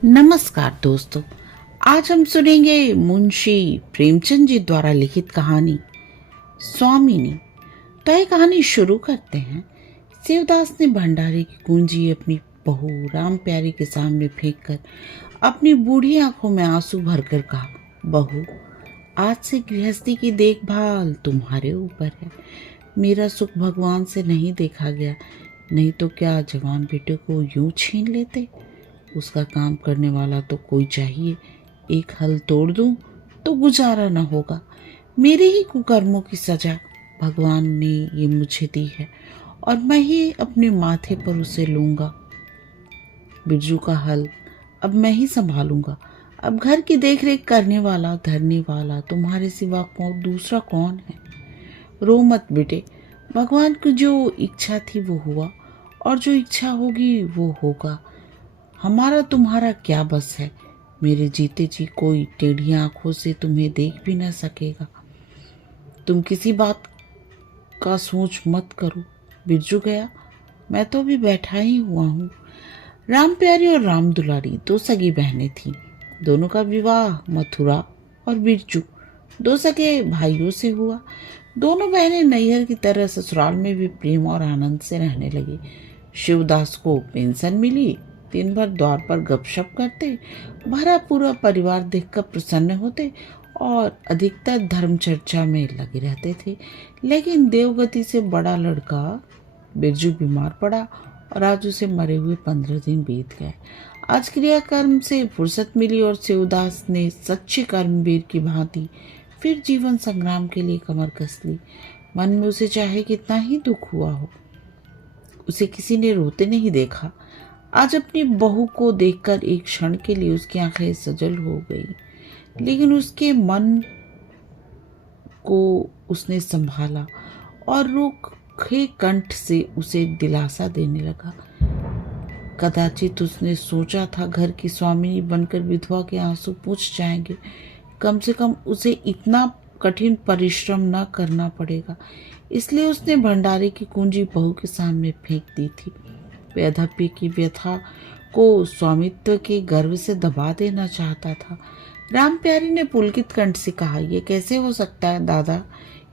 नमस्कार दोस्तों। आज हम सुनेंगे मुंशी प्रेमचंद जी द्वारा लिखित कहानी स्वामिनी। तो ये कहानी शुरू करते हैं। शिवदास ने भंडारे की कुंजी अपनी बहू राम प्यारी के सामने फेंक कर अपनी बूढ़ी आंखों में आंसू भरकर कहा, बहू, आज से गृहस्थी की देखभाल तुम्हारे ऊपर है। मेरा सुख भगवान से नहीं देखा गया, नहीं तो क्या जवान बेटे को यूं छीन लेते। उसका काम करने वाला तो कोई चाहिए। एक हल तोड़ दूं तो गुजारा न होगा। मेरे ही कुकर्मों की सजा भगवान ने ये मुझे दी है और मैं ही अपने माथे पर उसे लूंगा। बिरजू का हल अब मैं ही संभालूंगा। अब घर की देखरेख करने वाला धरने वाला तुम्हारे सिवा दूसरा कौन है। रो मत बेटे, भगवान की जो इच्छा थी वो हुआ और जो इच्छा होगी वो होगा। हमारा तुम्हारा क्या बस है। मेरे जीते जी कोई टेढ़ी आंखों से तुम्हें देख भी न सकेगा। तुम किसी बात का सोच मत करो। बिरजू गया, मैं तो अभी बैठा ही हुआ हूँ। राम प्यारी और राम दुलारी दो सगी बहनें थीं। दोनों का विवाह मथुरा और बिरजू दो सगे भाइयों से हुआ। दोनों बहनें नैहर की तरह ससुराल में भी प्रेम और आनंद से रहने लगी। शिवदास को पेंशन मिली। दिन भर द्वार पर गपशप करते, भरा पूरा परिवार देखकर प्रसन्न होते और अधिकतर धर्म चर्चा में लगे रहते थे। लेकिन देवगति से बड़ा लड़का बिरजू बीमार पड़ा और आज उसे मरे हुए 15 दिन बीत गए। आज क्रियाकर्म से फुर्सत मिली और शिवदास ने सच्चे कर्मवीर की भांति फिर जीवन संग्राम के लिए कमर कस ली। मन में उसे चाहे कितना ही दुख हुआ हो, उसे किसी ने रोते नहीं देखा। आज अपनी बहू को देखकर एक क्षण के लिए उसकी आंखें सजल हो गई, लेकिन उसके मन को उसने संभाला और रूखे कंठ से उसे दिलासा देने लगा। कदाचित उसने सोचा था घर की स्वामिनी बनकर विधवा के आंसू पूछ जाएंगे। कम से कम उसे इतना कठिन परिश्रम न करना पड़ेगा, इसलिए उसने भंडारे की कुंजी बहू के सामने फेंक दी थी। वेदव्य की व्यथा को स्वामित्व के गर्व से दबा देना चाहता था। राम प्यारी ने पुलकित कंठ से कहा, यह कैसे हो सकता है दादा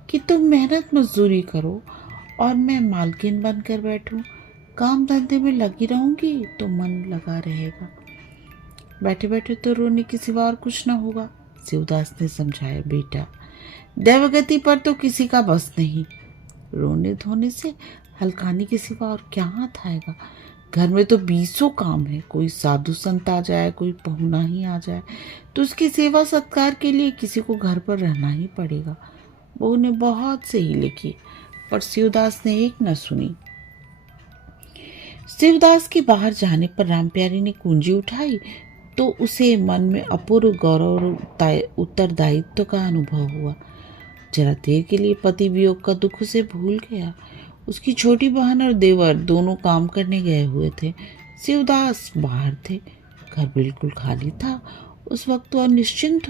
कि तुम मेहनत मजदूरी करो और मैं मालकिन बनकर बैठूं। काम धंधे में लगी रहूंगी तो मन लगा रहेगा। बैठे बैठे तो रोने के सिवा और कुछ न होगा। शिवदास ने समझाया, बेटा, देवगति पर तो किसी का बस नहीं। रोने धोने से हल्कानी के सिवा और क्या हाथ आएगा। घर में तो 20 काम है। कोई साधु संत आ जाए, कोई पहुना ही आ जाए तो उसकी सेवा सत्कार के लिए किसी को घर पर रहना ही पड़ेगा। बहू ने बहुत सही लिखी, पर शिवदास ने एक न सुनी। शिवदास के बाहर जाने पर राम प्यारी ने कुंजी उठाई तो उसे मन में अपूर्व गौरव और उत्तरदायित्व का अनुभव हुआ। जरा देर के लिए पति वियोग का दुख उसे भूल गया। उसकी छोटी बहन और देवर दोनों काम करने गए हुए थे। शिवदास बाहर थे। घर बिल्कुल खाली था। उस वक्त वह निश्चिंत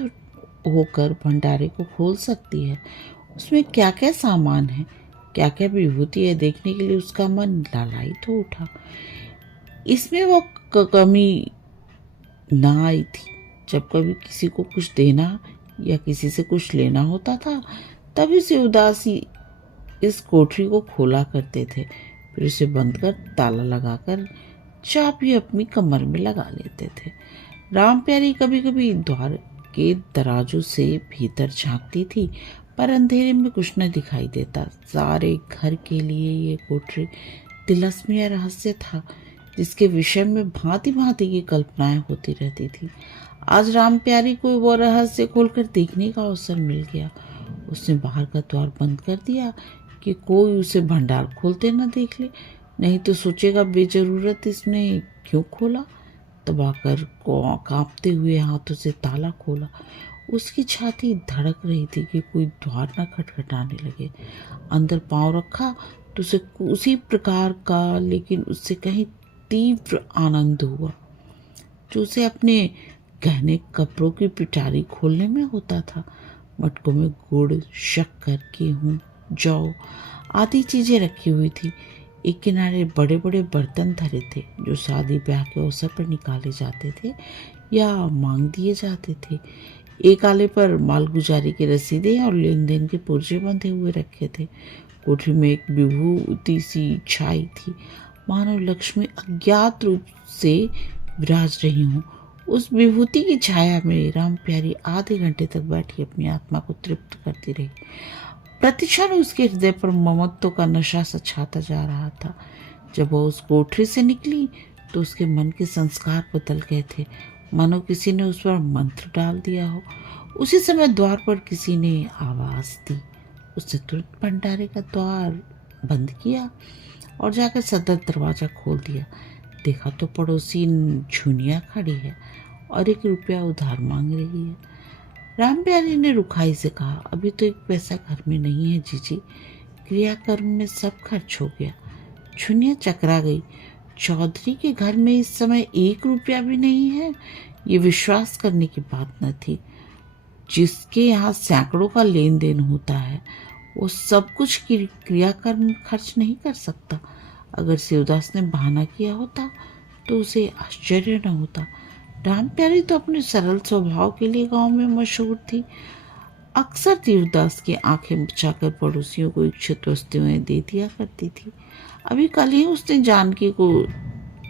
होकर भंडारे को खोल सकती है। उसमें क्या क्या सामान है, क्या क्या विभूति है, देखने के लिए उसका मन लालायित हो उठा। इसमें वह कमी ना आई थी। जब कभी किसी को कुछ देना या किसी से कुछ लेना होता था, तभी शिवदास इस कोठरी को खोला करते थे। फिर उसे बंद कर ताला लगाकर चाबी अपनी कमर में लगा लेते थे। राम प्यारी कभी कभी द्वार के दराजों से भीतर झांकती थी, पर अंधेरे में कुछ न दिखाई देता। सारे घर के लिए ये कोठरी तिलस्मीय रहस्य था, जिसके विषय में भांति भांति की कल्पनाएं होती रहती थी। आज राम प्यारी को वो रहस्य खोलकर देखने का अवसर मिल गया। उसने बाहर का द्वार बंद कर दिया कि कोई उसे भंडार खोलते न देख ले, नहीं तो सोचेगा बेजरूरत इसने क्यों खोला। दबाकर कांपते हुए हाथों से ताला खोला। उसकी छाती धड़क रही थी कि कोई द्वार न खटखटाने लगे। अंदर पांव रखा तो उसे उसी प्रकार का, लेकिन उससे कहीं तीव्र आनंद हुआ जो उसे अपने गहने कपड़ों की पिटारी खोलने में होता था। मटकों में गुड़, शक्कर, गेहूं, जौ आदि चीजें रखी हुई थी। एक किनारे बड़े बड़े बर्तन धरे थे जो शादी ब्याह के अवसर पर निकाले जाते थे या मांग दिए जाते थे। एक आले पर मालगुजारी की रसीदें और लेन देन के पुर्जे बंधे हुए रखे थे। कोठरी में एक विभूति सी छाई थी, मानो लक्ष्मी अज्ञात रूप से विराज रही हूँ। उस विभूति की छाया में राम प्यारी आधे घंटे तक बैठी अपनी आत्मा को तृप्त करती रही। प्रतिक्षण उसके हृदय पर ममत्व का नशा सा छाता जा रहा था। जब वह उस कोठरी से निकली तो उसके मन के संस्कार बदल गए थे, मानो किसी ने उस पर मंत्र डाल दिया हो। उसी समय द्वार पर किसी ने आवाज दी। उसने तुरंत भंडारे का द्वार बंद किया और जाकर सदर दरवाजा खोल दिया। देखा तो पड़ोसी झुनिया खड़ी है और 1 रुपया उधार मांग रही है। राम प्यारी ने रुखाई से कहा, अभी तो 1 पैसा घर में नहीं है जीजी, क्रियाकर्म में सब खर्च हो गया। झुनिया चकरा गई। चौधरी के घर में इस समय 1 रुपया भी नहीं है, ये विश्वास करने की बात न थी। जिसके यहाँ सैकड़ों का लेन देन होता है वो सब कुछ क्रियाकर्म खर्च नहीं कर सकता। अगर शिवदास ने बहाना किया होता तो उसे आश्चर्य न होता। राम प्यारी तो अपने सरल स्वभाव के लिए गांव में मशहूर थी। अक्सर देवदास की आंखें बचाकर पड़ोसियों को इच्छित वस्तुएं दे दिया करती थी। अभी कल ही उसने जानकी को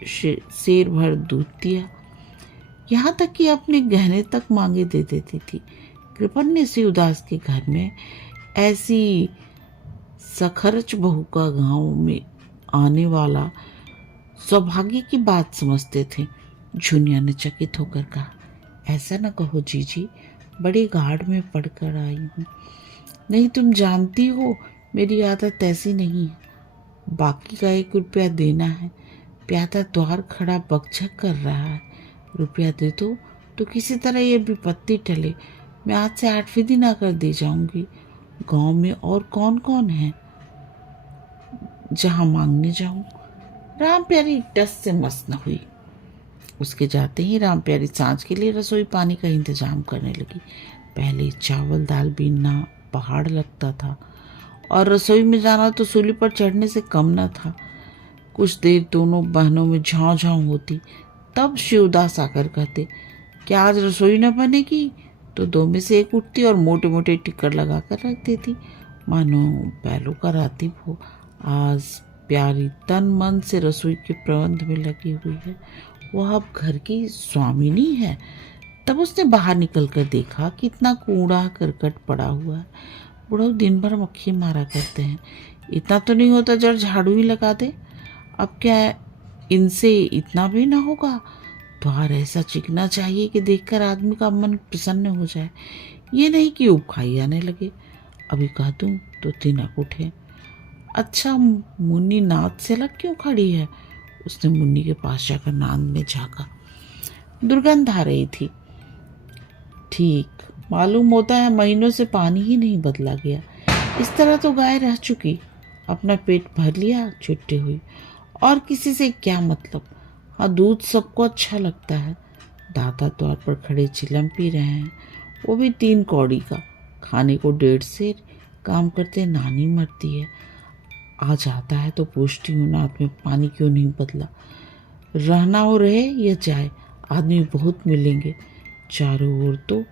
शेर भर दूध दिया, यहाँ तक कि अपने गहने तक मांगे दे देती थी। कृपन ने शिवदास के घर में ऐसी सखरच बहू का गांव में आने वाला सौभाग्य की बात समझते थे। झुनिया ने चकित होकर कहा, ऐसा न कहो जीजी, बड़ी गाढ़ में पढ़कर आई हूँ। नहीं, तुम जानती हो मेरी आदत ऐसी नहीं है। बाकी का 1 रुपया देना है। प्यादा द्वार खड़ा बकझक कर रहा है। रुपया दे दो तो किसी तरह ये विपत्ति टले। मैं आज से 8वें दिन आकर दे जाऊंगी। गांव में और कौन कौन है जहां मांगने जाऊं? राम प्यारी टस से मस न हुई। उसके जाते ही राम प्यारी सांझ के लिए रसोई पानी का इंतजाम करने लगी। पहले चावल दाल बीनना पहाड़ लगता था और रसोई में जाना तो सूली पर चढ़ने से कम न था। कुछ देर दोनों बहनों में झाँव झाँव होती, तब शिवदास आकर कहते, क्या आज रसोई न बनेगी? तो 2 में से 1 उठती और मोटे मोटे टिक्कर लगाकर रख देती, मानो बैलों का रातिब हो। आज प्यारी तन मन से रसोई के प्रबंध में लगी हुई है। वह अब घर की स्वामिनी है। तब उसने बाहर निकलकर देखा कि इतना कूड़ा करकट पड़ा हुआ है। बुढ़ऊ दिन भर मक्खी मारा करते हैं, इतना तो नहीं होता जड़ झाड़ू ही लगा दे। अब क्या इनसे इतना भी ना होगा? द्वार ऐसा चिकना चाहिए कि देखकर आदमी का मन प्रसन्न हो जाए, ये नहीं कि उबकाई आने लगे। अभी कह दूं तो तिनक उठे। अच्छा, मुन्नी नाद से अलग क्यों खड़ी है? उसने मुन्नी के पास जाकर नाद में झांका। दुर्गंध आ रही थी। ठीक मालूम होता है महीनों से पानी ही नहीं बदला गया। इस तरह तो गाय रह चुकी, अपना पेट भर लिया, छुट्टी हुई, और किसी से क्या मतलब। हाँ, दूध सबको अच्छा लगता है। दादा द्वार पर खड़े चिलम पी रहे हैं, वो भी 3 कौड़ी का। खाने को 1.5 सेर, काम करते नानी मरती है। आ जाता है तो पूछती हूँ, नाद में पानी क्यों नहीं बदला। रहना हो रहे या जाए, आदमी बहुत मिलेंगे। चारों ओर तो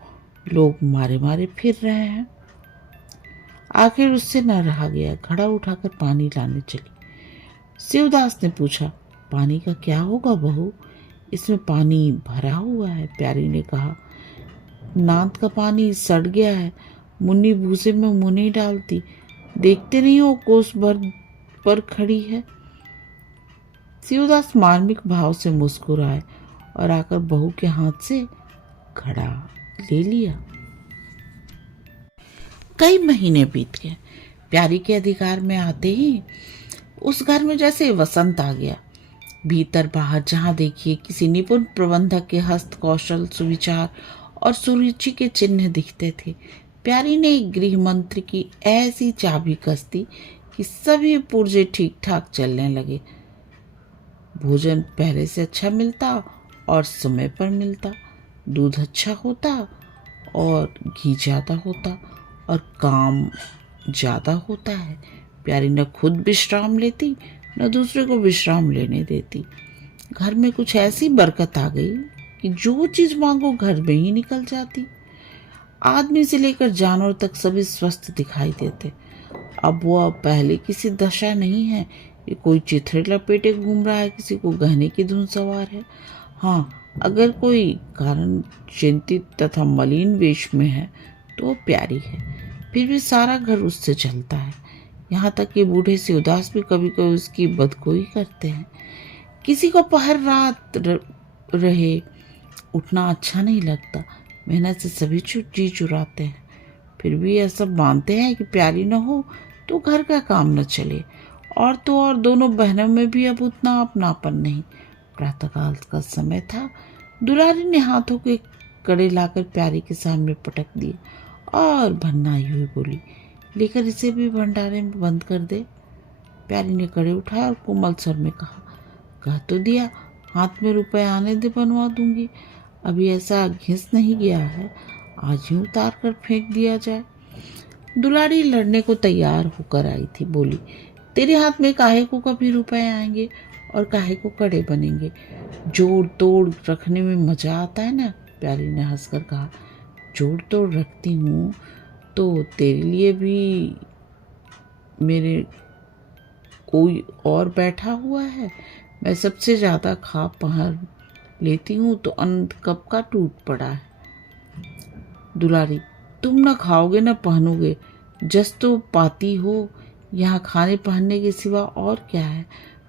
लोग मारे मारे फिर रहे हैं। आखिर उससे न रहा गया, घड़ा उठाकर पानी लाने चली। शिवदास ने पूछा, पानी का क्या होगा बहू? इसमें पानी भरा हुआ है। प्यारी ने कहा, नाद का पानी सड़ गया है। मुन्नी भूसे में मुंह नहीं डालती, देखते नहीं हो कोस भर पर खड़ी है। शिवदास मार्मिक भाव से मुस्कुराए और आकर बहू के हाथ से घड़ा ले लिया। कई महीने बीत गए। प्यारी के अधिकार में आते ही उस घर में जैसे वसंत आ गया। भीतर बाहर जहां देखिए किसी निपुण प्रबंधक के हस्त कौशल, सुविचार और सुरुचि के चिन्ह दिखते थे। प्यारी ने गृह मंत्री की ऐसी चाबी कस दी कि सभी पुर्जे ठीक ठाक चलने लगे। भोजन पहले से अच्छा मिलता और समय पर मिलता, दूध अच्छा होता और घी ज़्यादा होता और काम ज़्यादा होता है। प्यारी न खुद विश्राम लेती न दूसरे को विश्राम लेने देती। घर में कुछ ऐसी बरकत आ गई कि जो चीज मांगो घर में ही निकल जाती। आदमी से लेकर जानवर तक सभी स्वस्थ दिखाई देते। अब वो पहले किसी दशा नहीं है कि कोई चिथड़े लपेटे घूम रहा है, किसी को गहने की धुन सवार है। हाँ, अगर कोई कारण चिंतित तथा मलिन वेश में है तो वो प्यारी है, फिर भी सारा घर उससे चलता है। यहाँ तक कि बूढ़े से उदास भी कभी कभी उसकी बदगोई करते हैं। किसी को पहर रात रहे उठना अच्छा नहीं लगता। मेहनत से सभी जी चुराते हैं, फिर भी यह सब मानते हैं कि प्यारी न हो तो घर का काम न चले। और तो और दोनों बहनों में भी अब उतना अपनापन नहीं। प्रातःकाल का समय था। दुलारी ने हाथों के कड़े लाकर प्यारी के सामने पटक दिए और भन्नाई हुई बोली, लेकर इसे भी भंडारे में बंद कर दे। प्यारी ने कड़े उठाए और कोमल स्वर में कह तो दिया, हाथ में रुपए आने दे, बनवा दूंगी। अभी ऐसा घिस नहीं गया है, आज ही उतार कर फेंक दिया जाए। दुलारी लड़ने को तैयार होकर आई थी। बोली, तेरे हाथ में काहे को कभी रुपए आएंगे और काहे को कड़े बनेंगे? जोड़ तोड़ रखने में मजा आता है ना। प्यारी ने हंसकर कहा, जोड़ तोड़ रखती हूँ तो तेरे लिए भी मेरे कोई और बैठा हुआ है। मैं सबसे ज्यादा खा पहर लेती हूँ तो अनंत कब का टूट पड़ा है। दुलारी, तुम न खाओगे न पहनोगे, जस तो पाती हो। यहाँ खाने पहनने के सिवा और क्या है?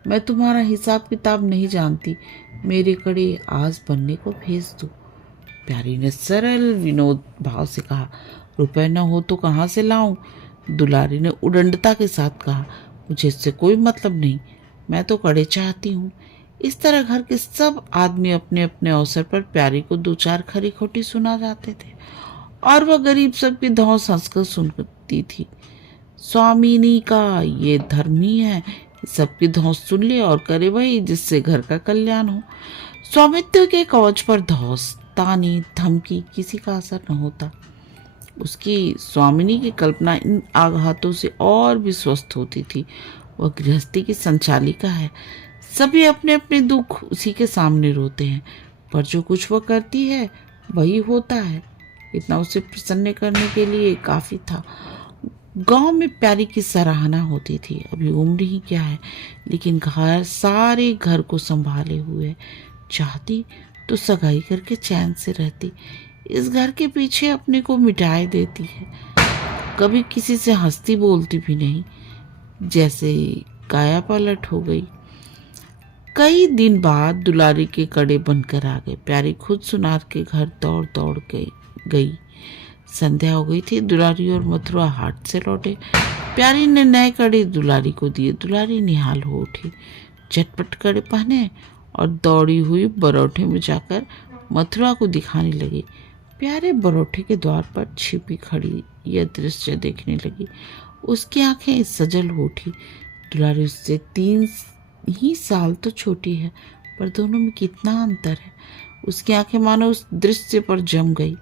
मैं तुम्हारा हिसाब किताब नहीं जानती। मेरे कड़े आज बनने को भेज दो। प्यारी ने सरल विनोद भाव से कहा, रुपए न हो तो कहाँ से लाऊं? दुलारी ने उदंडता के साथ कहा, मुझे इससे कोई मतलब नहीं, मैं तो कड़े चाहती हूँ। इस तरह घर के सब आदमी अपने अपने अवसर पर प्यारी को दो चार खरी खोटी सुना जाते थे और वह गरीब सबकी धौंस हंसकर सुनती थी। स्वामिनी का ये धर्म ही है, सबकी धौंस सुन ले और करे वही जिससे घर का कल्याण हो। स्वामित्व के कवच पर धौंस, तानी, धमकी किसी का असर न होता। उसकी स्वामिनी की कल्पना इन आघातों से और भी स्वस्थ होती थी। वह गृहस्थी की संचालिका है। सभी अपने अपने दुख उसी के सामने रोते हैं, पर जो कुछ वह करती है वही होता है। इतना उसे प्रसन्न करने के लिए काफी था। गांव में प्यारी की सराहना होती थी। अभी उम्र ही क्या है, लेकिन घर सारे घर को संभाले हुए। चाहती तो सगाई करके चैन से रहती। इस घर के पीछे अपने को मिटाए देती है। कभी किसी से हंसती बोलती भी नहीं, जैसे काया पलट हो गई। कई दिन बाद दुलारी के कड़े बनकर आ गए। प्यारी खुद सुनार के घर दौड़ दौड़ गई। संध्या हो गई थी। दुलारी और मथुरा हाट से लौटे। प्यारी ने नए कड़े दुलारी को दिए। दुलारी निहाल हो उठी, झटपट कड़े पहने और दौड़ी हुई बरौठे में जाकर मथुरा को दिखाने लगी। प्यारे बरौठे के द्वार पर छिपी खड़ी यह दृश्य देखने लगी। उसकी आंखें सजल हो उठी। दुलारी उससे 3 ही साल तो छोटी है, पर दोनों में कितना अंतर है। उसकी आंखें मानो उस दृश्य पर जम गई।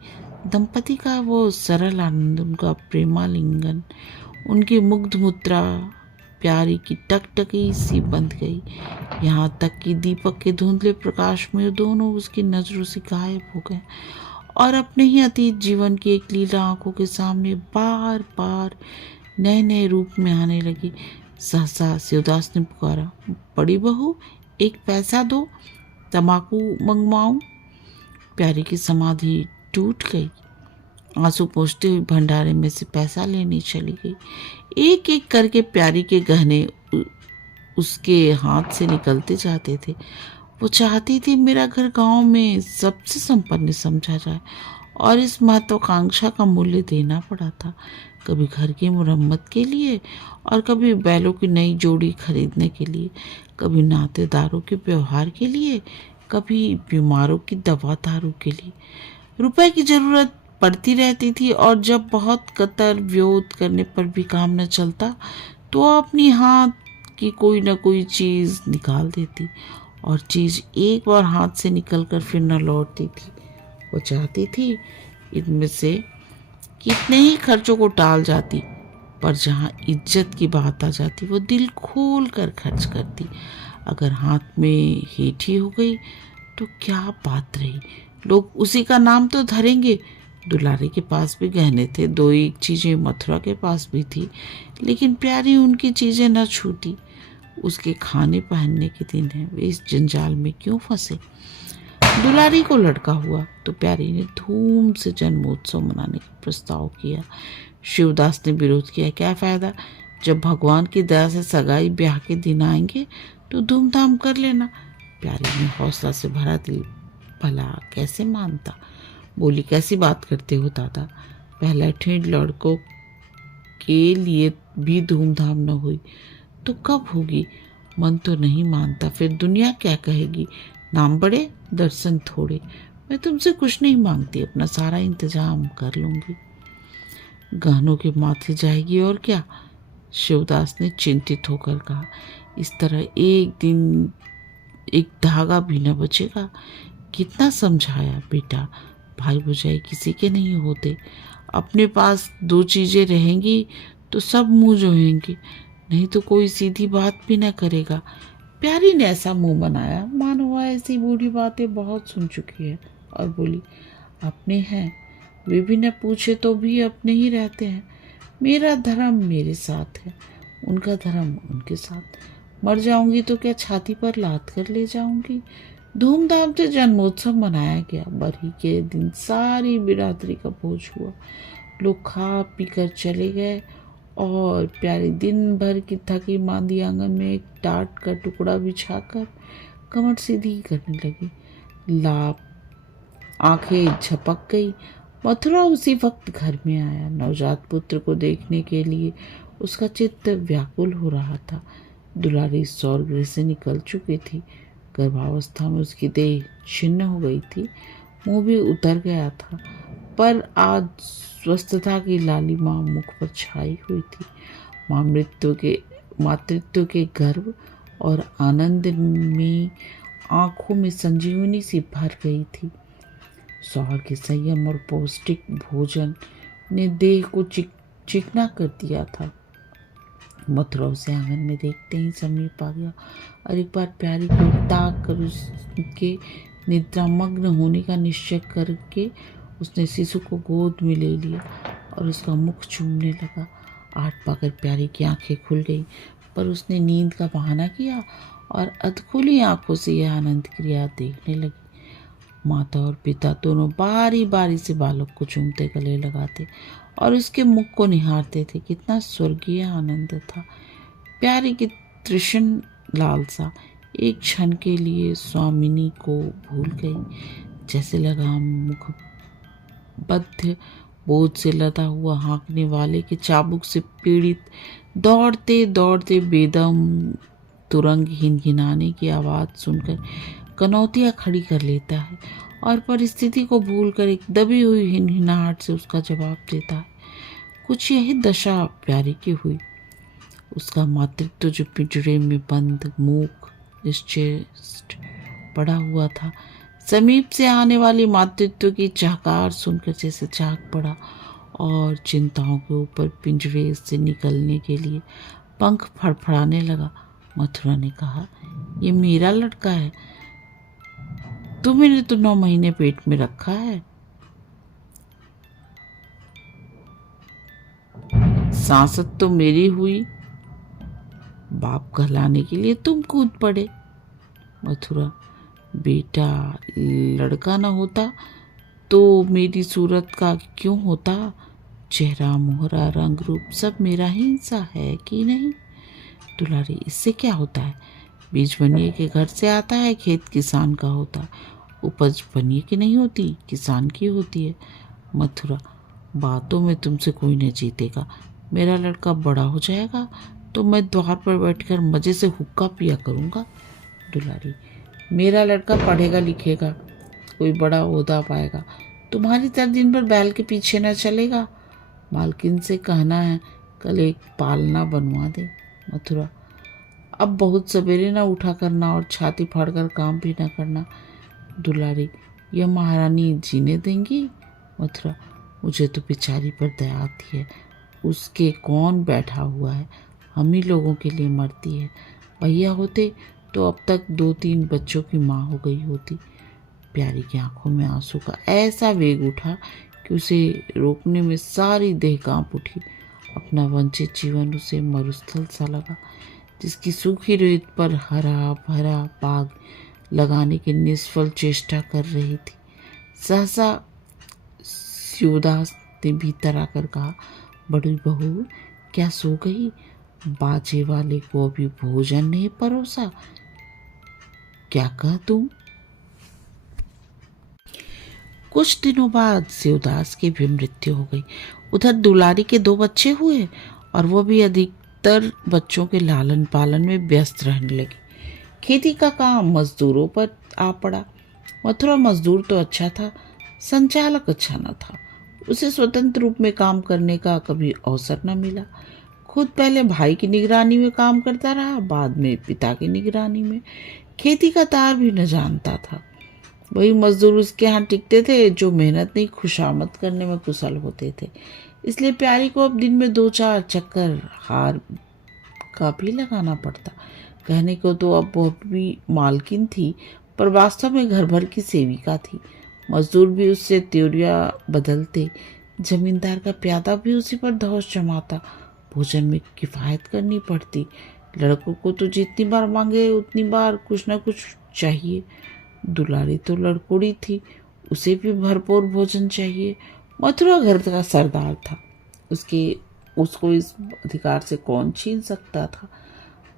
दंपति का वो सरल आनंद, उनका प्रेमालिंगन, उनकी मुग्ध मुद्रा प्यारी की टकटकी सी बंध गई। यहाँ तक कि दीपक के धुंधले प्रकाश में दोनों उसकी नजरों से गायब हो गए और अपने ही अतीत जीवन की एक लीला आंखों के सामने बार बार नए नए रूप में आने लगी। सहसा शिवदास ने पुकारा, बड़ी बहू, एक पैसा दो, तम्बाकू मंगवाऊं। प्यारी की समाधि टूट गई। आंसू पोंछते हुए भंडारे में से पैसा लेने चली गई। एक एक करके प्यारी के गहने उसके हाथ से निकलते जाते थे। वो चाहती थी मेरा घर गांव में सबसे संपन्न समझा जाए और इस महत्वाकांक्षा का मूल्य देना पड़ा था। कभी घर की मुरम्मत के लिए और कभी बैलों की नई जोड़ी खरीदने के लिए, कभी नातेदारों के व्यवहार के लिए, कभी बीमारों की दवा दारू के लिए। रुपए की जरूरत पड़ती रहती थी और जब बहुत कतर विरोध करने पर भी काम न चलता तो अपनी हाथ की कोई न कोई चीज निकाल देती और चीज एक बार हाथ से निकलकर फिर न लौटती थी। वो चाहती थी इनमें से कितने ही खर्चों को टाल जाती, पर जहाँ इज्जत की बात आ जाती वो दिल खोल कर खर्च करती। अगर हाथ में हेठी हो गई तो क्या बात रही, लोग उसी का नाम तो धरेंगे। दुलारी के पास भी गहने थे, दो एक चीजें मथुरा के पास भी थी, लेकिन प्यारी उनकी चीजें न छूटी। उसके खाने पहनने के दिन है, वे इस जंजाल में क्यों फंसे। दुलारी को लड़का हुआ तो प्यारी ने धूम से जन्मोत्सव मनाने का प्रस्ताव किया। शिवदास ने विरोध किया, क्या फायदा, जब भगवान की दया से सगाई ब्याह के दिन आएंगे तो धूमधाम कर लेना। प्यारी ने हौसला से भरा दिल भला कैसे मानता। बोली, कैसी बात करते हो दादा, पहला ठेठ लड़कों के लिए भी धूमधाम न हुई तो कब होगी। मन तो नहीं मानता, फिर दुनिया क्या कहेगी, नाम बड़े दर्शन थोड़े। मैं तुमसे कुछ नहीं मांगती, अपना सारा इंतजाम कर लूंगी, गहनों के माथे जाएगी और क्या। शिवदास ने चिंतित होकर कहा, इस तरह एक दिन एक धागा भी न बचेगा। कितना समझाया बेटा, भाई भौजाई किसी के नहीं होते, अपने पास दो चीजें रहेंगी तो सब मुंह जोहेंगे, नहीं तो कोई सीधी बात भी न करेगा। प्यारी ने ऐसा मुंह बनाया मानो वह ऐसी बूढ़ी बातें बहुत सुन चुकी है, और बोली, अपने हैं वे भी न पूछे तो भी अपने ही रहते हैं। मेरा धर्म मेरे साथ है, उनका धर्म उनके साथ। मर जाऊंगी तो क्या छाती पर लाद कर ले जाऊंगी। धूमधाम से जन्मोत्सव मनाया गया। बरही के दिन सारी बिरादरी का भोज हुआ, लोग खा पी कर चले गए और प्यारी दिन भर की थकी मांदी आंगन में एक टाट का टुकड़ा बिछाकर कमर सीधी करने लगी। लाभ आंखें झपक गई। मथुरा उसी वक्त घर में आया। नवजात पुत्र को देखने के लिए उसका चित्त व्याकुल हो रहा था। दुलारी सौरगृह से निकल चुकी थी, गर्भावस्था में उसकी देह छिन्न हो गई थी, मुंह भी उतर गया था, पर आज स्वस्थता की लालिमा मुख पर छाई हुई थी। मातृत्व के गर्व और आनंद में आंखों में संजीवनी सी भर गई थी। शौहर के संयम और पौष्टिक भोजन ने देह को चिकना कर दिया था। मथुरा उसे आंगन में देखते ही समीप आ गया और एक बार प्यारी को ताक कर उसके निद्रामग्न होने का निश्चय करके उसने शिशु को गोद में ले लिया और उसका मुख चूमने लगा। आट पाकर प्यारी की आंखें खुल गई, पर उसने नींद का बहाना किया और अधखुली आंखों से यह आनंद क्रिया देखने लगी। माता और पिता दोनों बारी बारी से बालक को चूमते गले लगाते और उसके मुख को निहारते थे। कितना स्वर्गीय आनंद था। प्यारी की तृष्ण लालसा एक क्षण के लिए स्वामिनी को भूल गई। जैसे लगाम मुख बद्ध बोझ से लदा हुआ हाँकने वाले के चाबुक से पीड़ित दौड़ते दौड़ते बेदम तुरंग हिनहिनाने की आवाज़ सुनकर कनौतियाँ खड़ी कर लेता है और परिस्थिति को भूलकर एक दबी हुई हिनहिनाहट से उसका जवाब देता है। कुछ यही दशा प्यारी की हुई। उसका मातृत्व जो पिंजरे में बंद मूक निश्चेष्ट पड़ा हुआ था, समीप से आने वाली मातृत्व की चहकार सुनकर जैसे जाग पड़ा और चिंताओं के ऊपर पिंजरे से निकलने के लिए पंख फड़फड़ाने लगा। मथुरा ने कहा, ये मेरा लड़का है, तुम्हें तो 9 महीने पेट में रखा है। सांसत तो मेरी हुई, बाप कहलाने के लिए तुम कूद पड़े। मथुरा, बेटा लड़का ना होता तो मेरी सूरत का क्यों होता, चेहरा मोहरा रंग रूप सब मेरा ही हिस्सा है कि नहीं। दुलारी, इससे क्या होता है, बीज बनिए के घर से आता है, खेत किसान का होता है, उपज बनिए की नहीं होती, किसान की होती है। मथुरा, बातों में तुमसे कोई नहीं जीतेगा। मेरा लड़का बड़ा हो जाएगा तो मैं द्वार पर बैठकर मजे से हुक्का पिया करूँगा। दुलारी, मेरा लड़का पढ़ेगा लिखेगा, कोई बड़ा ओहदा पाएगा, तुम्हारी तरह दिन भर बैल के पीछे न चलेगा। मालकिन से कहना है कल एक पालना बनवा दे। मथुरा, अब बहुत सवेरे ना उठा करना और छाती फाड़कर काम भी ना करना। दुलारी, यह महारानी जीने देंगी। मथुरा, मुझे तो बेचारी पर दया आती है, उसके कौन बैठा हुआ है, हम ही लोगों के लिए मरती है। भैया होते तो अब तक 2-3 बच्चों की माँ हो गई होती। प्यारी की आंखों में आंसू का ऐसा वेग उठा कि उसे रोकने में सारी देह कांप उठी। अपना वंचित जीवन उसे मरुस्थल सा लगा, जिसकी सूखी रेत पर हरा भरा बाग लगाने की निष्फल चेष्टा कर रही थी। सहसा शिवदास ने भीतर आकर कहा, बड़ी बहू क्या सो गई? बाजे वाले को अभी भोजन नहीं परोसा? क्या कह तुम? कुछ दिनों बाद शिवदास की भी मृत्यु हो गई। उधर दुलारी के 2 बच्चे हुए और वो भी अधिकतर बच्चों के लालन पालन में व्यस्त रहने लगी। खेती का काम मजदूरों पर आ पड़ा। मथुरा मजदूर तो अच्छा था, संचालक अच्छा न था। उसे स्वतंत्र रूप में काम करने का कभी अवसर न मिला। खुद पहले भाई की निगरानी में काम करता रहा, बाद में पिता की निगरानी में। खेती का तार भी न जानता था। वही मजदूर उसके यहाँ टिकते थे जो मेहनत नहीं खुशामद करने में कुशल होते थे। इसलिए प्यारी को अब दिन में 2-4 चक्कर हार का भी लगाना पड़ता। कहने को तो अब वह भी मालकिन थी, पर वास्तव में घर भर की सेविका थी। मजदूर भी उससे त्योरिया बदलते, जमींदार का प्यादा भी उसी पर धौंस जमाता। भोजन में किफायत करनी पड़ती। लड़कों को तो जितनी बार मांगे उतनी बार कुछ न कुछ चाहिए। दुलारी तो लड़कोड़ी थी, उसे भी भरपूर भोजन चाहिए। मथुरा घर का सरदार था, उसको इस अधिकार से कौन छीन सकता था?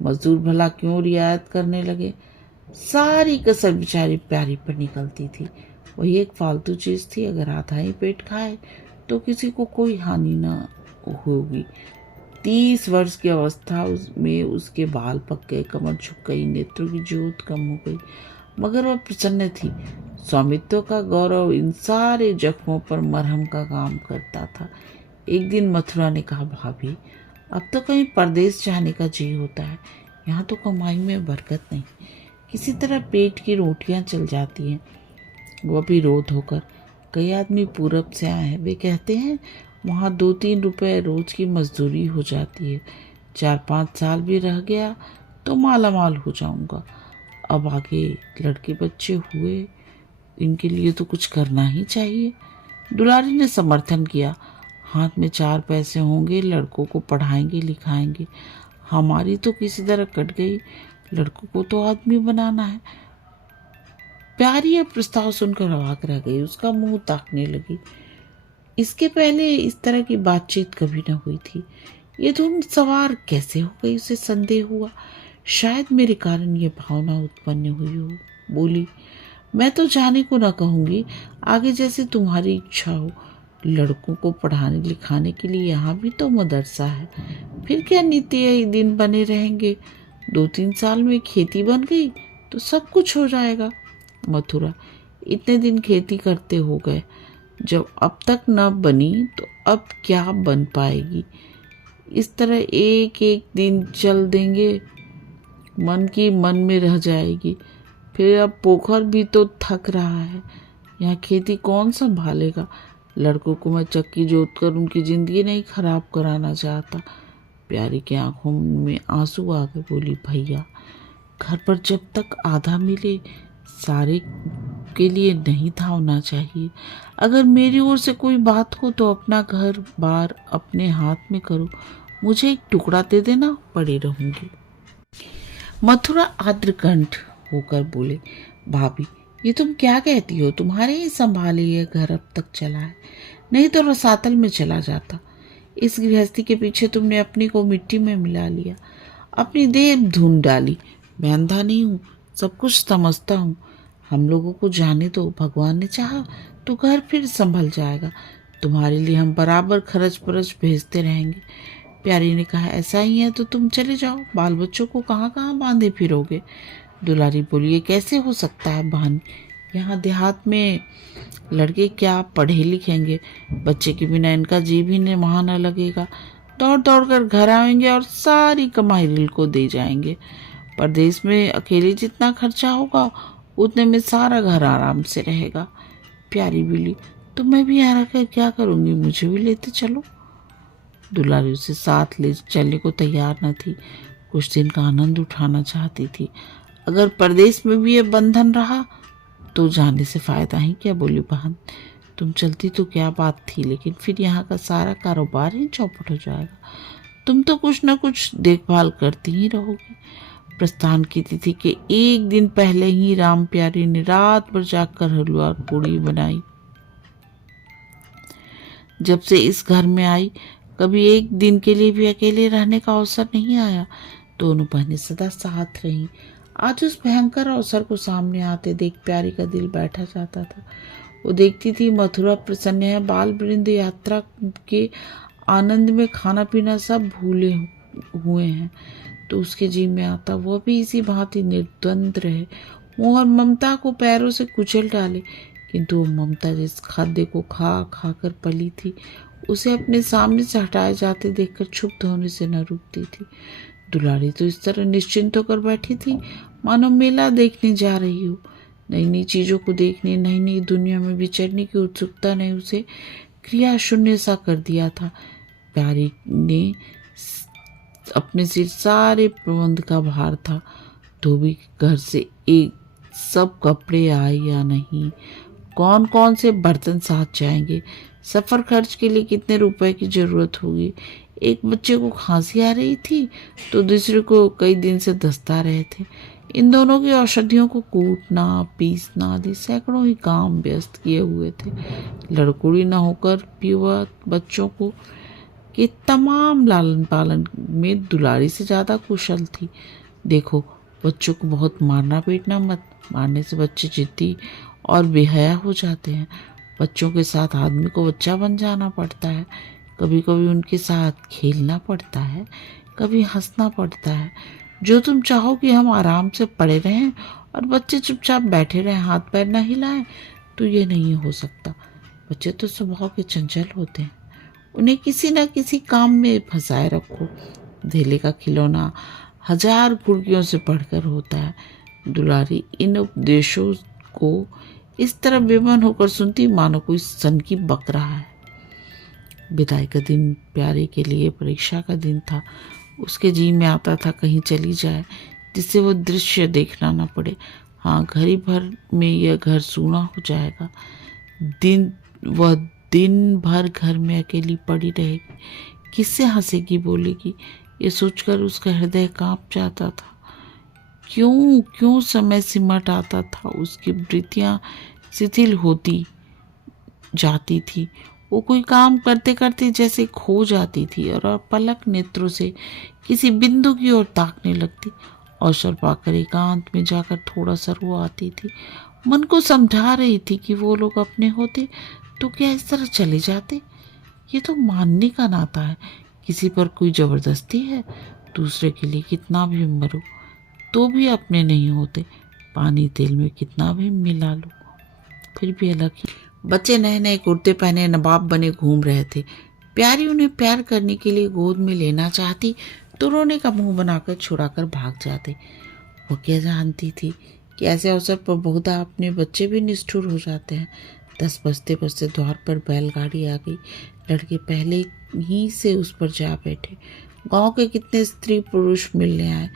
मजदूर भला क्यों रियायत करने लगे? सारी कसर बेचारी प्यारी पर निकलती थी। वही एक फालतू चीज थी, अगर आधा ही पेट खाए तो किसी को कोई हानि न होगी। 30 वर्ष की अवस्था में उसके बाल पक गए, कमर झुक गई, नेत्रों की ज्योत कम हो गई, मगर वह प्रसन्न थी। स्वामित्व का गौरव इन सारे जख्मों पर मरहम का काम करता था। एक दिन मथुरा ने कहा, भाभी अब तो कहीं परदेश जाने का जी होता है। यहाँ तो कमाई में बरकत नहीं, किसी तरह पेट की रोटियां चल जाती हैं, वह भी रो धोकर। कई आदमी पूरब से आए हैं, वे कहते हैं वहाँ 2-3 रुपए रोज की मजदूरी हो जाती है। 4-5 साल भी रह गया तो मालामाल हो जाऊंगा। अब आगे लड़के बच्चे हुए, इनके लिए तो कुछ करना ही चाहिए। दुलारी ने समर्थन किया। हाथ में 4 पैसे होंगे, लड़कों को पढ़ाएंगे लिखाएंगे। हमारी तो किसी तरह कट गई, लड़कों को तो आदमी बनाना है। प्यारी यह प्रस्ताव सुनकर अवाक रह गई, उसका मुंह ताकने लगी। इसके पहले इस तरह की बातचीत कभी न हुई थी। ये धुन सवार कैसे हो गई, उसे संदेह हुआ। शायद मेरे कारण ये भावना उत्पन्न हुई हो। बोली, मैं तो जाने को न कहूँगी, आगे जैसे तुम्हारी इच्छा हो। लड़कों को पढ़ाने लिखाने के लिए यहाँ भी तो मदरसा है। फिर क्या नित्य दिन बने रहेंगे? 2-3 साल में खेती बन गई तो सब कुछ हो जाएगा। मथुरा, इतने दिन खेती करते हो गए, जब अब तक न बनी तो अब क्या बन पाएगी? इस तरह एक एक दिन चल देंगे, मन की मन में रह जाएगी। फिर अब पोखर भी तो थक रहा है, यहाँ खेती कौन संभालेगा? लड़कों को मैं चक्की जोत कर उनकी जिंदगी नहीं खराब कराना चाहता। प्यारी की आंखों में आंसू आ गए। बोली, भैया घर पर जब तक आधा मिले सारे के लिए नहीं था होना चाहिए। अगर मेरी ओर से कोई बात हो तो अपना घर बार अपने हाथ में करो, मुझे एक टुकड़ा दे देना, पड़ी रहूंगी। मथुरा आद्रकंठ होकर बोले, भाभी ये तुम क्या कहती हो? तुम्हारे ही संभाले ये घर अब तक चला है, नहीं तो रसातल में चला जाता। इस गृहस्थी के पीछे तुमने अपनी को मिट्टी में मिला लिया, अपनी देह धुन डाली। मैं अंधा नहीं हूँ, सब कुछ समझता हूँ। हम लोगों को जाने दो, भगवान ने चाहा तो घर फिर संभल जाएगा। तुम्हारे लिए हम बराबर खर्च परच भेजते रहेंगे। प्यारी ने कहा, ऐसा ही है तो तुम चले जाओ, बाल बच्चों को कहाँ कहाँ बांधे फिरोगे? दुलारी बोली, ये कैसे हो सकता है बहन? यहाँ देहात में लड़के क्या पढ़े लिखेंगे? बच्चे के बिना इनका जी भी ने वहाँ न लगेगा। दौड़ दौड़ कर घर आएंगे और सारी कमाई रिल को दे जाएंगे। परदेश में अकेले जितना खर्चा होगा उतने में सारा घर आराम से रहेगा। प्यारी बोली, तो मैं भी यहाँ रहकर क्या करूँगी, मुझे भी लेते चलो। दुलारी उसे साथ ले चलने को तैयार न थी। कुछ दिन का आनंद उठाना चाहती थी। अगर परदेश में भी ये बंधन रहा तो जाने से फायदा ही क्या, बोली बहन। तुम चलती तो क्या बात थी, लेकिन फिर यहाँ का सारा कारोबार ही चौपट हो जाएगा। तुम तो कुछ न कुछ देखभाल करती ही रहोगी। प्रस्थान की तिथि के एक दिन पहले ही राम प्यारी ने रात भर जाकर हलवा और पूड़ी बनाई। जब से इस घर में आई कभी एक दिन के लिए भी अकेले रहने का अवसर नहीं आया। दोनों बहनें सदा साथ रहीं। आज उस भयंकर अवसर को सामने आते देख प्यारी का दिल बैठा जाता था। वो देखती थी मथुरा प्रसन्न है, बाल वृंद यात्रा के आनंद में खाना पीना सब भूले हुए हैं, तो उसके जी में आता वह भी इसी भांति निर्द्वंद रहे, मोह और ममता को पैरों से कुचल डाले। किंतु वो ममता जिस खाद्य को खा खा कर पली थी, उसे अपने सामने से हटाए जाते देखकर क्षुब्ध होने से न रुकती थी। दुलारी तो इस तरह निश्चिंत होकर बैठी थी मानो मेला देखने जा रही हो। नई नई चीज़ों को देखने, नई नई दुनिया में विचरने की उत्सुकता ने उसे क्रिया शून्य सा कर दिया था। प्यारी ने अपने सिर सारे प्रबंध का भार था। धोबी के घर से एक सब कपड़े आए या नहीं, कौन कौन से बर्तन साथ जाएंगे, सफ़र खर्च के लिए कितने रुपए की ज़रूरत होगी। एक बच्चे को खांसी आ रही थी तो दूसरे को कई दिन से दस्त आ रहे थे। इन दोनों की औषधियों को कूटना पीसना आदि सैकड़ों ही काम व्यस्त किए हुए थे। लड़कोड़ी न होकर भी वह बच्चों को के तमाम लालन पालन में दुलारी से ज़्यादा कुशल थी। देखो, बच्चों को बहुत मारना पीटना मत। मारने से बच्चे जिद्दी और बेहया हो जाते हैं। बच्चों के साथ आदमी को बच्चा बन जाना पड़ता है। कभी कभी उनके साथ खेलना पड़ता है, कभी हंसना पड़ता है। जो तुम चाहो कि हम आराम से पड़े रहें और बच्चे चुपचाप बैठे रहें, हाथ पैर न हिलाएं, तो ये नहीं हो सकता। बच्चे तो स्वभाव के चंचल होते हैं, उन्हें किसी न किसी काम में फंसाए रखो। धेले का खिलौना 1000 घुड़कियों से बढ़कर होता है। दुलारी इन उपदेशों को इस तरह बेमन होकर सुनती मानो कोई सन की बक रहा है। विदाई का दिन प्यारे के लिए परीक्षा का दिन था। उसके जी में आता था कहीं चली जाए जिससे वो दृश्य देखना ना पड़े। हाँ, घड़ी भर में यह घर सूना हो जाएगा। वह दिन भर घर में अकेली पड़ी रहेगी, किससे हंसेगी बोलेगी, ये सोचकर उसका हृदय कांप जाता था। क्यों क्यों समय सिमट आता था, उसकी वृत्तियाँ शिथिल होती जाती थी। वो कोई काम करते करते जैसे खो जाती थी और पलक नेत्रों से किसी बिंदु की ओर ताकने लगती। अवसर पाकर एकांत में जाकर थोड़ा सा रो आती थी। मन को समझा रही थी कि वो लोग अपने होते तो क्या इस तरह चले जाते। ये तो मानने का नाता है, किसी पर कोई जबरदस्ती है। दूसरे के लिए कितना भी मरो तो भी अपने नहीं होते। पानी तेल में कितना भी मिला लो फिर भी अलग ही। बच्चे नए नए कुर्ते पहने नवाब बने घूम रहे थे। प्यारी उन्हें प्यार करने के लिए गोद में लेना चाहती तो रोने का मुंह बनाकर छुड़ाकर भाग जाते। वो क्या जानती थी कि ऐसे अवसर पर बहुधा अपने बच्चे भी निष्ठुर हो जाते हैं। 10 बजते बजते द्वार पर बैलगाड़ी आ गई। लड़के पहले ही से उस पर जा बैठे। गांव के कितने स्त्री पुरुष मिलने आए।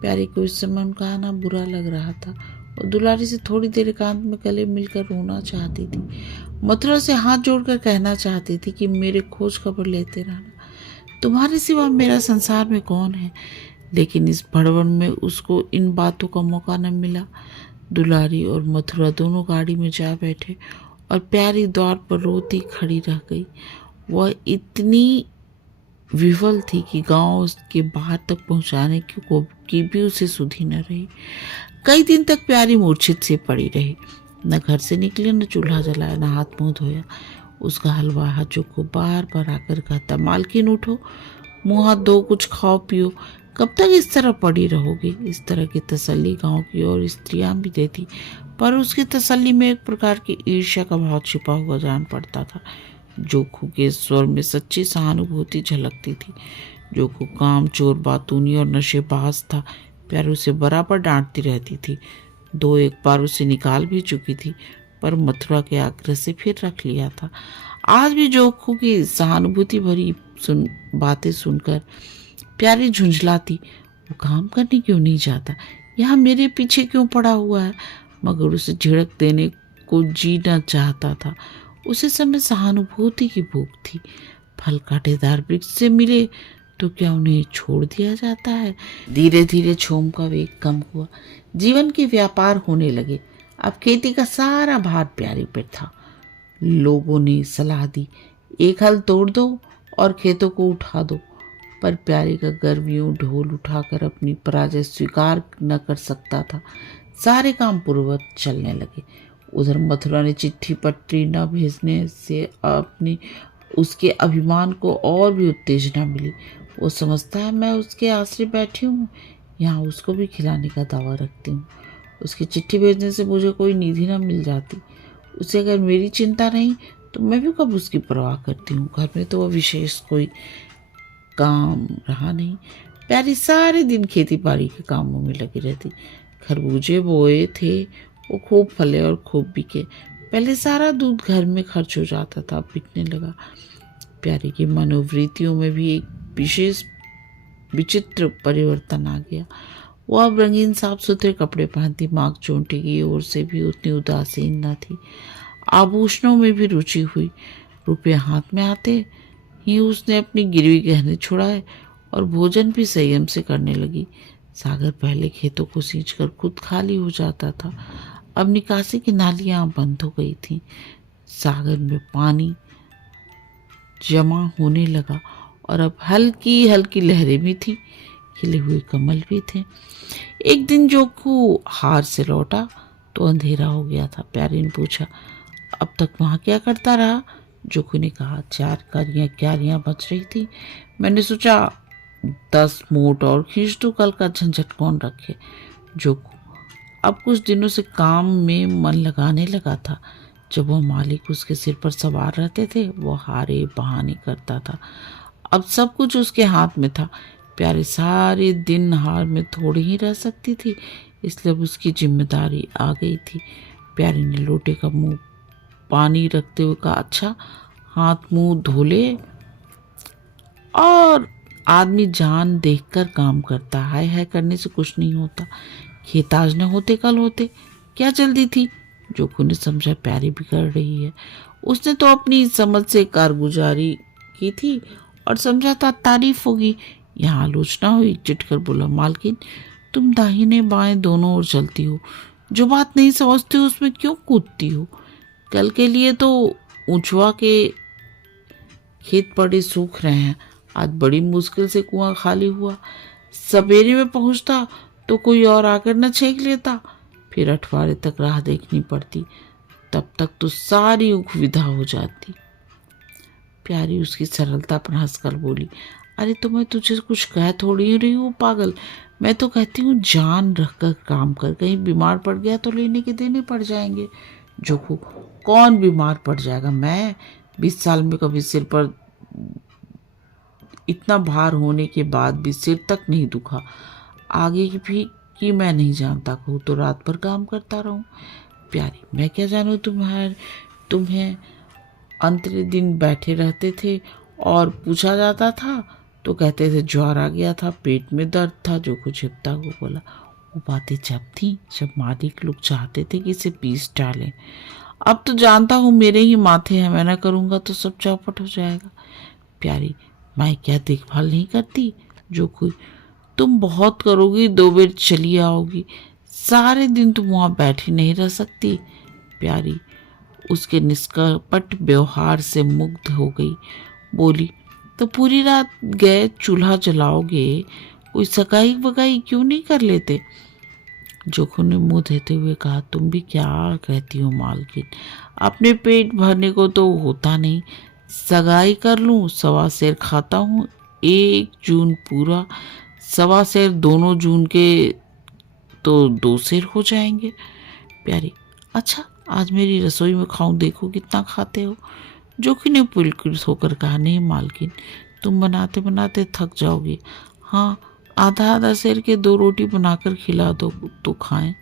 प्यारी को इस समय उनका आना बुरा लग रहा था और दुलारी से थोड़ी देर एकांत में गले मिलकर रोना चाहती थी। मथुरा से हाथ जोड़कर कहना चाहती थी कि मेरे खोज खबर लेते रहना, तुम्हारे सिवा मेरा संसार में कौन है। लेकिन इस भड़बड़ में उसको इन बातों का मौका न मिला। दुलारी और मथुरा दोनों गाड़ी में जा बैठे और प्यारी द्वार पर रोती खड़ी रह गई। वह इतनी विफल थी कि गांव के बाहर तक पहुंचाने की भी उसे सुधि न रही। कई दिन तक प्यारी मूर्छित से पड़ी रही। न घर से निकले, न चूल्हा जलाया, न हाथ मुंह धोया। उसका हलवा हाथों को बार बार आकर कहता, मालकिन उठो, मुंह हाथ धो, कुछ खाओ पियो। कब तक इस तरह पड़ी रहोगी। इस तरह की तसल्ली गांव की और स्त्रियां भी देती, पर उसकी तसल्ली में एक प्रकार की ईर्ष्या का भाव छिपा हुआ जान पड़ता था। जोखू के स्वर में सच्ची सहानुभूति झलकती थी। जोखू काम चोर, बातूनी और नशेबाज था। प्यारी उसे बराबर डांटती रहती थी। 2-1 बार उसे निकाल भी चुकी थी, पर मथुरा के आग्रह से फिर रख लिया था। आज भी जोखू की सहानुभूति भरी बातें सुनकर प्यारी झुंझलाती, वो काम करने क्यों नहीं जाता, यहाँ मेरे पीछे क्यों पड़ा हुआ है। मगर उसे झिड़क देने को जीना चाहता था। उसे समय सहानुभूति की भूख थी। फल कांटेदार वृक्ष से मिले तो क्या उन्हें छोड़ दिया जाता है। धीरे धीरे छोम का वेग कम हुआ। जीवन के व्यापार होने लगे। अब खेती का सारा भार प्यारी पर था। लोगों ने सलाह दी, एक हल तोड़ दो और खेतों को उठा दो, पर प्यारी का गर्व यूं ढोल उठाकर अपनी पराजय स्वीकार न कर सकता था। सारे काम पूर्ववत चलने लगे। उधर मथुरा ने चिट्ठी पत्री न भेजने से अपनी उसके अभिमान को और भी उत्तेजना मिली। वो समझता है मैं उसके आश्रय बैठी हूँ, यहाँ उसको भी खिलाने का दावा रखती हूँ। उसकी चिट्ठी भेजने से मुझे कोई निधि न मिल जाती। उसे अगर मेरी चिंता नहीं तो मैं भी कब उसकी परवाह करती हूँ। घर में तो वह विशेष कोई काम रहा नहीं। प्यारी सारे दिन खेती बाड़ी के कामों में लगी रहती। खरबूजे बोए थे, वो खूब फले और खूब बिके। पहले सारा दूध घर में खर्च हो जाता था, अब बिकने लगा। प्यारी की मनोवृत्तियों में भी एक विशेष विचित्र परिवर्तन आ गया। वो अब रंगीन साफ सुथरे कपड़े पहनती, मांग चोंटी की ओर से भी उतनी उदासीन न थी। आभूषणों में भी रुचि हुई। रुपये हाथ में आते ही उसने अपनी गिरवी गहने छुड़ाए और भोजन भी संयम से करने लगी। सागर पहले खेतों को सींचकर खुद खाली हो जाता था, अब निकासी की नालियां बंद हो गई थीं। सागर में पानी जमा होने लगा और अब हल्की हल्की लहरें भी थी, खिले हुए कमल भी थे। एक दिन जोखू हार से लौटा तो अंधेरा हो गया था। प्यारी ने पूछा, अब तक वहाँ क्या करता रहा? जोखू ने कहा, 4 क्यारियां बच रही थी। मैंने सोचा 10 मोट और खींच दूं, कल का झंझट कौन रखे। जोखू अब कुछ दिनों से काम में मन लगाने लगा था। जब वह मालिक उसके सिर पर सवार रहते थे, वो हारे बहाने करता था। अब सब कुछ उसके हाथ में था। प्यारी सारे दिन हार में थोड़ी ही रह सकती थी, इसलिए अब उसकी जिम्मेदारी आ गई थी। प्यारी ने लोटे का मुंह पानी रखते हुए कहा, अच्छा हाथ मुंह धो ले। और आदमी जान देखकर काम करता, हाय हाय करने से कुछ नहीं होता। खेत आज न होते कल होते, क्या जल्दी थी। जोखू ने समझा प्यारी बिगड़ रही है। उसने तो अपनी समझ से कारगुजारी की थी और समझा था तारीफ होगी। यहाँ आलोचना हुई। चिटकर बोला, मालकिन तुम दाहिने बाएं दोनों ओर चलती हो, जो बात नहीं समझती हो उसमें क्यों कूदती हो। कल के लिए तो ऊंचवा के खेत पड़े सूख रहे हैं, आज बड़ी मुश्किल से कुआं खाली हुआ। सवेरे में पहुंचता तो कोई और आकर न छेक लेता, फिर 8वारे तक राह देखनी पड़ती, तब तक तो सारी ऊख विदा हो जाती। प्यारी उसकी सरलता पर हंसकर बोली, अरे तो मैं तुझे कुछ कह थोड़ी रही हूँ पागल। मैं तो कहती हूँ जान रखकर काम कर, कहीं बीमार पड़ गया तो लेने के देने पड़ जाएंगे। जोखू, कौन बीमार पड़ जाएगा? मैं 20 साल में कभी सिर पर इतना भार होने के बाद भी सिर तक नहीं दुखा। आगे भी कि मैं नहीं जानता, कहूँ तो रात भर काम करता रहूं। प्यारी, मैं क्या जानूँ तुम्हें अंतरे दिन बैठे रहते थे और पूछा जाता था तो कहते थे ज्वर आ गया था, पेट में दर्द था। जो कुछ छिपता को बोला, वो बातें जब थी जब मालिक लोग चाहते थे कि इसे पीस डालें। अब तो जानता हूँ मेरे ही माथे है, मैं ना करूँगा तो सब चौपट हो जाएगा। प्यारी, मैं क्या देखभाल नहीं करती? जो कोई तुम बहुत करोगी, 2 बेर चली आओगी, सारे दिन तुम वहाँ बैठी नहीं रह सकती। प्यारी उसके निष्कपट व्यवहार से मुग्ध हो गई, बोली, तो पूरी रात गए चूल्हा जलाओगे, कोई सगाई वगाई क्यों नहीं कर लेते? जोखू ने मुंह देते हुए कहा, तुम भी क्या कहती हो मालकिन, अपने पेट भरने को तो होता नहीं, सगाई कर लूं, 1.25 सेर खाता हूँ, 1 जून पूरा, 1.25 सेर 2 जून के तो 2 सेर हो जाएंगे। प्यारी, अच्छा आज मेरी रसोई में खाऊं, देखो कितना खाते हो। जोखी ने पुलकित होकर कहा, नहीं मालकिन, तुम बनाते बनाते थक जाओगी। हाँ, आधा सेर के 2 रोटी बनाकर खिला दो तो खाएं।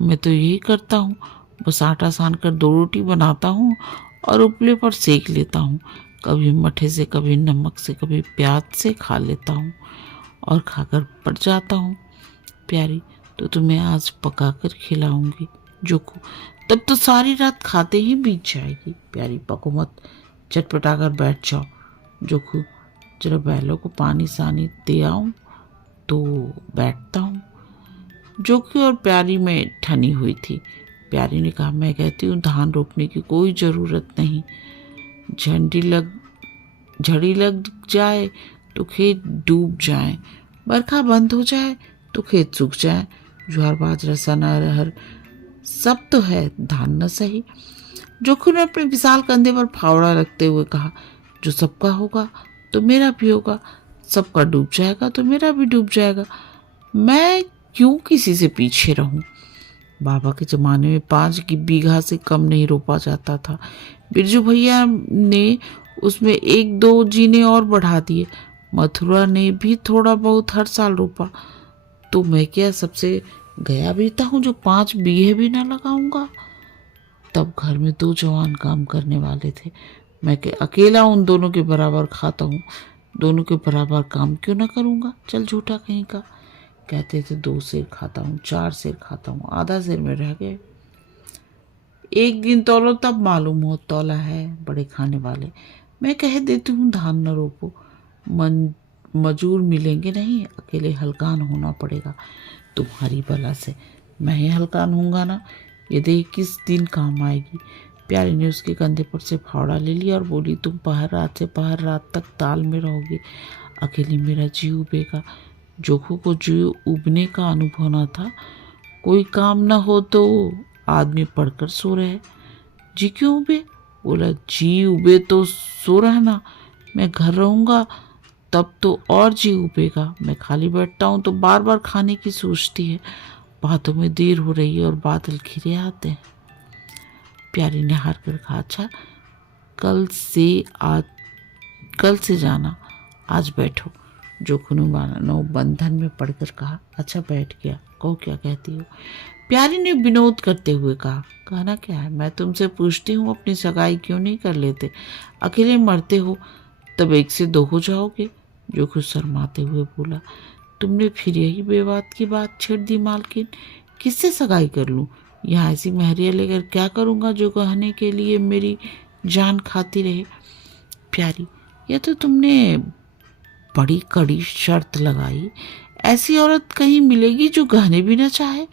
मैं तो यही करता हूँ, बस आटा सान कर 2 रोटी बनाता हूँ और उपले पर सेक लेता हूँ। कभी मठे से, कभी नमक से, कभी प्याज से खा लेता हूँ और खाकर पड़ जाता हूँ। प्यारी, तो तुम्हें आज पका कर खिलाऊंगी। जोकू, तब तो सारी रात खाते ही बीत जाएगी। प्यारी, पको मत, चटपटा कर बैठ जाओ। जोकू, जरा बैलों को पानी सानी दे आऊं तो बैठता हूँ। जोकू और प्यारी में ठनी हुई थी। प्यारी ने कहा, मैं कहती हूँ धान रोपने की कोई ज़रूरत नहीं। झड़ी लग जाए तो खेत डूब जाए, बरखा बंद हो जाए तो खेत सूख जाए। ज्वार बाजरा सना अरहर सब तो है, धान न सही। जोखू ने अपने विशाल कंधे पर फावड़ा रखते हुए कहा, जो सबका होगा तो मेरा भी होगा, सबका डूब जाएगा तो मेरा भी डूब जाएगा। मैं क्यों किसी से पीछे रहूं? बाबा के ज़माने में 5 बीघा से कम नहीं रोपा जाता था। बिरजू भैया ने उसमें 1-2 जीने और बढ़ा दिए। मथुरा ने भी थोड़ा बहुत हर साल रोपा। तो मैं क्या सबसे गया बीता हूँ जो 5 बीघे भी ना लगाऊंगा? तब घर में 2 जवान काम करने वाले थे। मैं अकेला उन दोनों के बराबर खाता हूँ, दोनों के बराबर काम क्यों ना करूँगा? चल झूठा कहीं का। कहते थे 2 सेर खाता हूँ, 4 सेर खाता हूँ, आधा सेर में रह गए। एक दिन तौलो तब मालूम हो तौला है बड़े खाने वाले। मैं कह देती हूँ धान न रोपो, मजूर मिलेंगे नहीं, अकेले हलकान होना पड़ेगा। तुम्हारी बला से मैं ही हलकान होऊंगा ना, ये देख किस दिन काम आएगी। प्यारी ने उसके कंधे पर से फावड़ा ले लिया और बोली, तुम पहर रात से पहर रात तक ताल में रहोगे, अकेले मेरा जी उबेगा। जोखू को जी उबने का अनुभव न था। कोई काम न हो तो आदमी पढ़कर सो रहे। जी क्यों उबे? बोला, जी उबे तो सो रहना, मैं घर रहूँगा तब तो और जी उबेगा। मैं खाली बैठता हूँ तो बार बार खाने की सोचती है। बातों में देर हो रही है और बादल घिरे आते हैं। प्यारी ने हार कर कहा, अच्छा कल से जाना, आज बैठो। जोखू ने मानो बंधन में पड़कर कहा, अच्छा बैठ गया, कहो क्या कहती हो? प्यारी ने विनोद करते हुए कहा, कहना क्या है, मैं तुमसे पूछती हूँ अपनी सगाई क्यों नहीं कर लेते? अकेले मरते हो तब 1 से 2 हो जाओगे। जोखू शर्माते हुए बोला, तुमने फिर यही बेबात की बात छेड़ दी मालकिन। किससे सगाई कर लूँ? यहाँ ऐसी महरिया लेकर क्या करूँगा जो कहने के लिए मेरी जान खाती रहे? प्यारी, यह तो तुमने बड़ी कड़ी शर्त लगाई। ऐसी औरत कहीं मिलेगी जो गहने भी ना चाहे?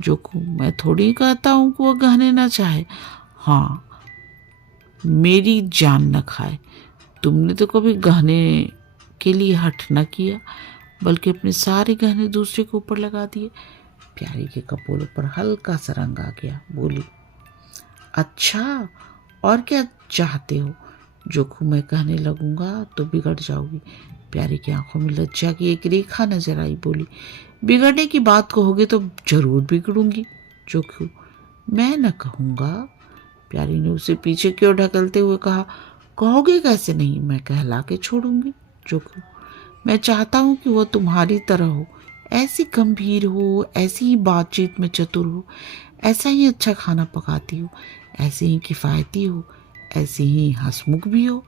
जोखू, मैं थोड़ी कहता हूँ कि वो गहने ना चाहे, हाँ मेरी जान न खाए। तुमने तो कभी गहने के लिए हठ न किया, बल्कि अपने सारे गहने दूसरे के ऊपर लगा दिए। प्यारी के कपोलों पर हल्का सा रंग आ गया। बोली, अच्छा और क्या चाहते हो? जोखू, मैं कहने लगूंगा तो बिगड़ जाओगी। प्यारी की आंखों में लज्जा की एक रेखा नजर आई। बोली, बिगड़ने की बात कहोगे तो जरूर बिगड़ूंगी। जोखू, मैं न कहूँगा। प्यारी ने उसे पीछे क्यों ढकलते हुए कहा, कहोगे कैसे नहीं, मैं कहला के छोड़ूंगी। जोखू, मैं चाहता हूँ कि वो तुम्हारी तरह हो, ऐसी गंभीर हो, ऐसी ही बातचीत में चतुर हो, ऐसा ही अच्छा खाना पकाती हो, ऐसे ही किफ़ायती हो, ऐसे ही हंसमुख भी हो।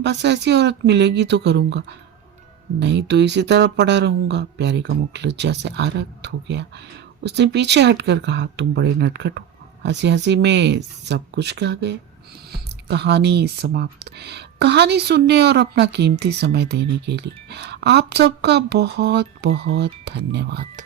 बस ऐसी औरत मिलेगी तो करूँगा, नहीं तो इसी तरह पड़ा रहूँगा। प्यारी का मुख लज्जा से आरक्त हो गया। उसने पीछे हटकर कहा, तुम बड़े नटखट हो। हंसी हंसी में सब कुछ कह गए। कहानी समाप्त। कहानी सुनने और अपना कीमती समय देने के लिए आप सबका बहुत बहुत धन्यवाद।